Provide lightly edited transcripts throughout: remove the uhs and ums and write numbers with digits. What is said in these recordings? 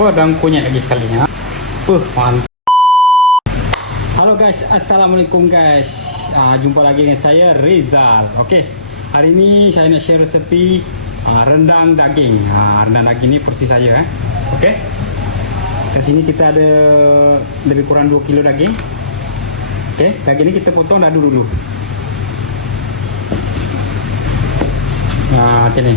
apa dan kunyit lagi sekali ya. Mantap. Halo guys, assalamualaikum guys. Jumpa lagi dengan saya Rizal. Okey, hari ini saya nak share resepi rendang daging. Rendang daging ni versi saya. Okey, di sini kita ada lebih kurang 2 kilo daging. Okey, daging ni kita potong dadu dulu. Macam ni.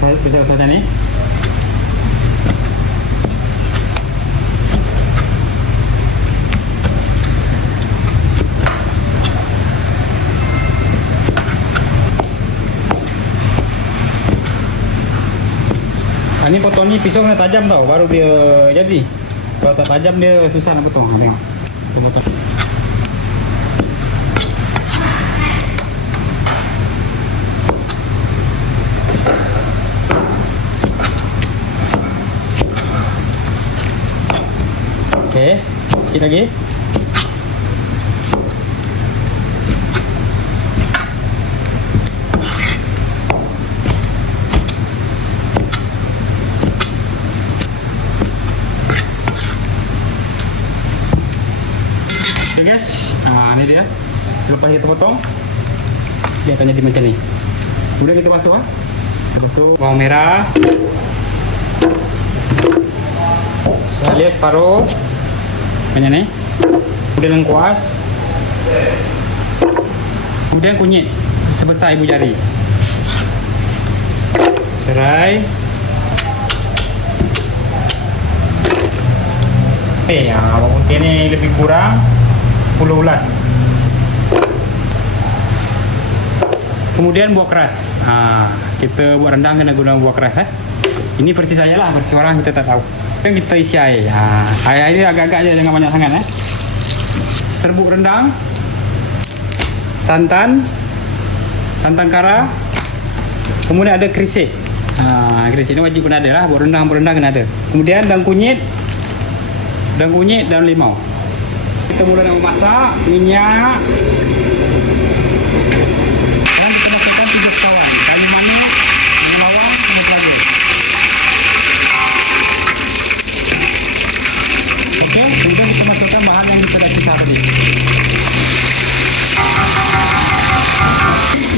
Besar-besar macam ni. Ini potong ni pisau kena tajam tau, baru dia jadi. Kalau tak tajam dia susah nak potong. Tengok. Potong. Okey, kecil lagi. Okey guys, ni dia. Selepas kita potong, dia akan jadi macam ni. Kemudian kita basuh. Kita basuh bawang merah. Sekali separuh. Macam ni. Kemudian lengkuas. Kemudian kunyit sebesar ibu jari. Serai. Okey, bawang putih ni lebih kurang 10 ulas. Kemudian buah keras. Kita buat rendang kena guna buah keras. Ini versi saya lah, versi orang kita tak tahu. Dan kita isi air. Air ni agak-agak je, jangan banyak sangat. Serbuk rendang, santan kara, kemudian ada krisik. Krisik ni wajib kena ada lah, buat rendang kena ada. Kemudian daun kunyit dan limau. Kita mula nak memasak. Minyak. Dan kita masukkan 3 sekawan. Kayu manis, bawang, sama pelaju. Okey, kemudian kita masukkan bahan yang kita dah kisar tadi.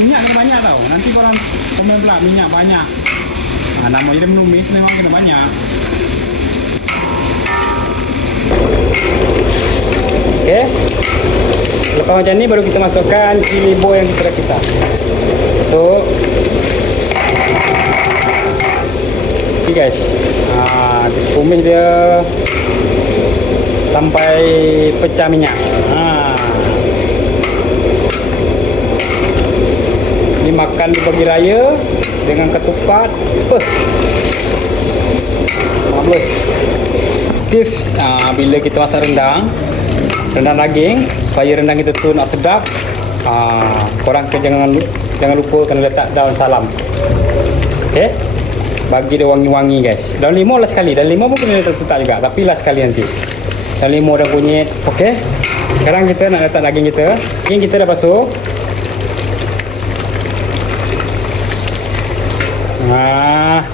Minyak kena banyak tau. Nanti korang komen pula minyak banyak. Nama dia menumis memang kena banyak. Okey. Lepas macam ni baru kita masukkan cili bo yang kita dah kisar. Okay guys. Tumis dia sampai pecah minyak. Ini makan di pagi raya dengan ketupat. Bagus. Tips bila kita masak rendang daging, supaya rendang kita tu nak sedap, korang jangan lupa kena letak daun salam. Okey, bagi dia wangi-wangi guys. Daun limau lah sekali, dan limau pun kena letak juga, tapi lah sekali nanti. Daun limau dan kunyit. Okey, sekarang kita nak letak daging kita. Daging kita dah basuh.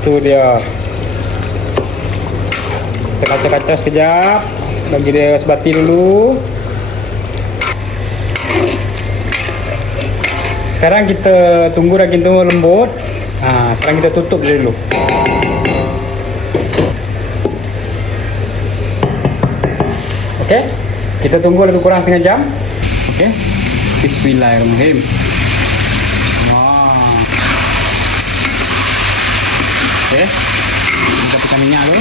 Tu dia. Kita kacau-kacau sekejap, bagi dia sebati dulu. Sekarang kita tunggu daging tu lembut. Sekarang kita tutup dia dulu. Okey, kita tunggu lebih kurang setengah jam. Okey, bismillahirrahmanirrahim. Okey, kita tekan minyak dulu.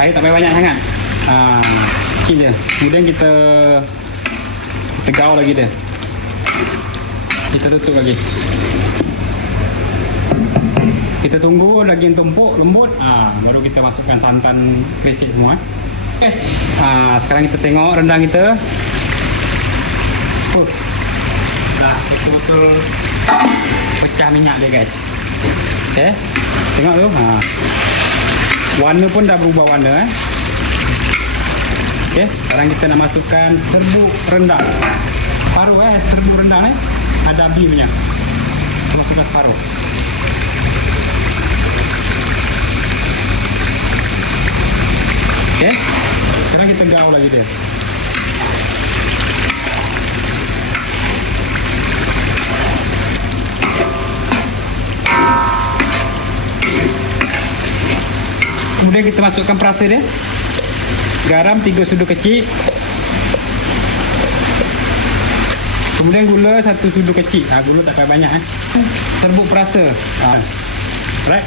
Air tak payah banyak sangat. Sikit je. Kemudian kita gaul lagi dia. Kita tutup lagi. Kita tunggu daging tumpuk lembut. Baru kita masukkan santan krisik semua. Yes. Sekarang kita tengok rendang kita. Dah betul-betul pecah minyak dia guys. Okay, kita Tengok tu. Warna pun dah berubah warna. Okey, sekarang kita nak masukkan serbuk rendang. Separuh serbuk rendang ni. Ada api punya. Kita masukkan separuh. Okey. Sekarang kita gaul lagi dia. Kemudian kita masukkan perasa dia. Garam 3 sudu kecil. Kemudian gula 1 sudu kecil. Gula tak payah banyak Serbuk perasa. Right.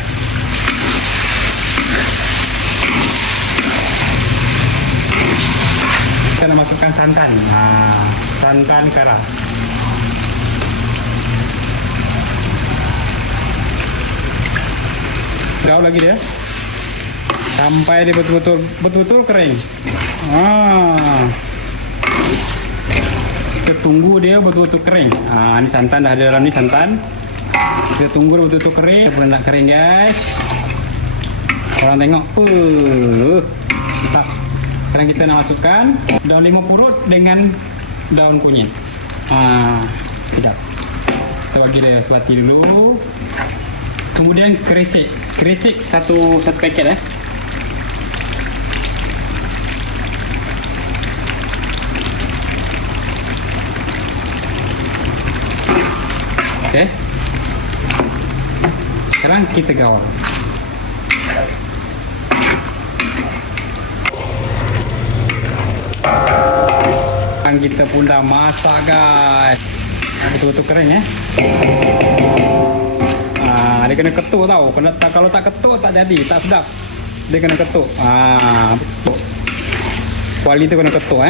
Kita nak masukkan santan. Santan kara. Gaul lagi dia. Sampai dia betul-betul kering. Kita tunggu dia betul-betul kering. Ini santan dah ada dalam ni santan. Kita tunggu dia betul-betul kering. Dia pun nak kering guys. Korang tengok. Mantap. Sekarang kita nak masukkan daun limau purut dengan daun kunyit. Sekejap. Kita bagi dia sebati dulu. Kemudian kerisik. Kerisik satu paket Okey. Sekarang kita gaul. Kita pun dah masak guys. Betul-betul kering dia kena ketuk tau. Kalau tak ketuk tak jadi, tak sedap. Dia kena ketuk. Kuali tu kena ketuk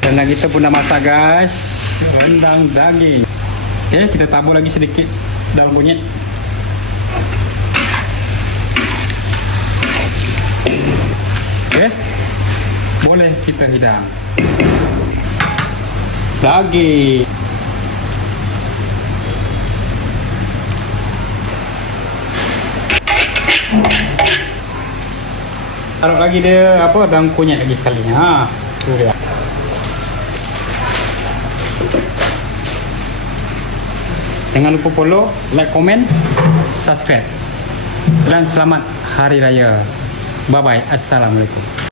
Rendang kita pun dah masak guys. Rendang daging. Okey, kita tabur lagi sedikit daun kunyit. Okey. Boleh kita hidang. Daging. Taruh lagi dia daun kunyit lagi sekali. Tu dia. Jangan lupa follow, like, komen, subscribe. Dan selamat Hari Raya. Bye bye. Assalamualaikum.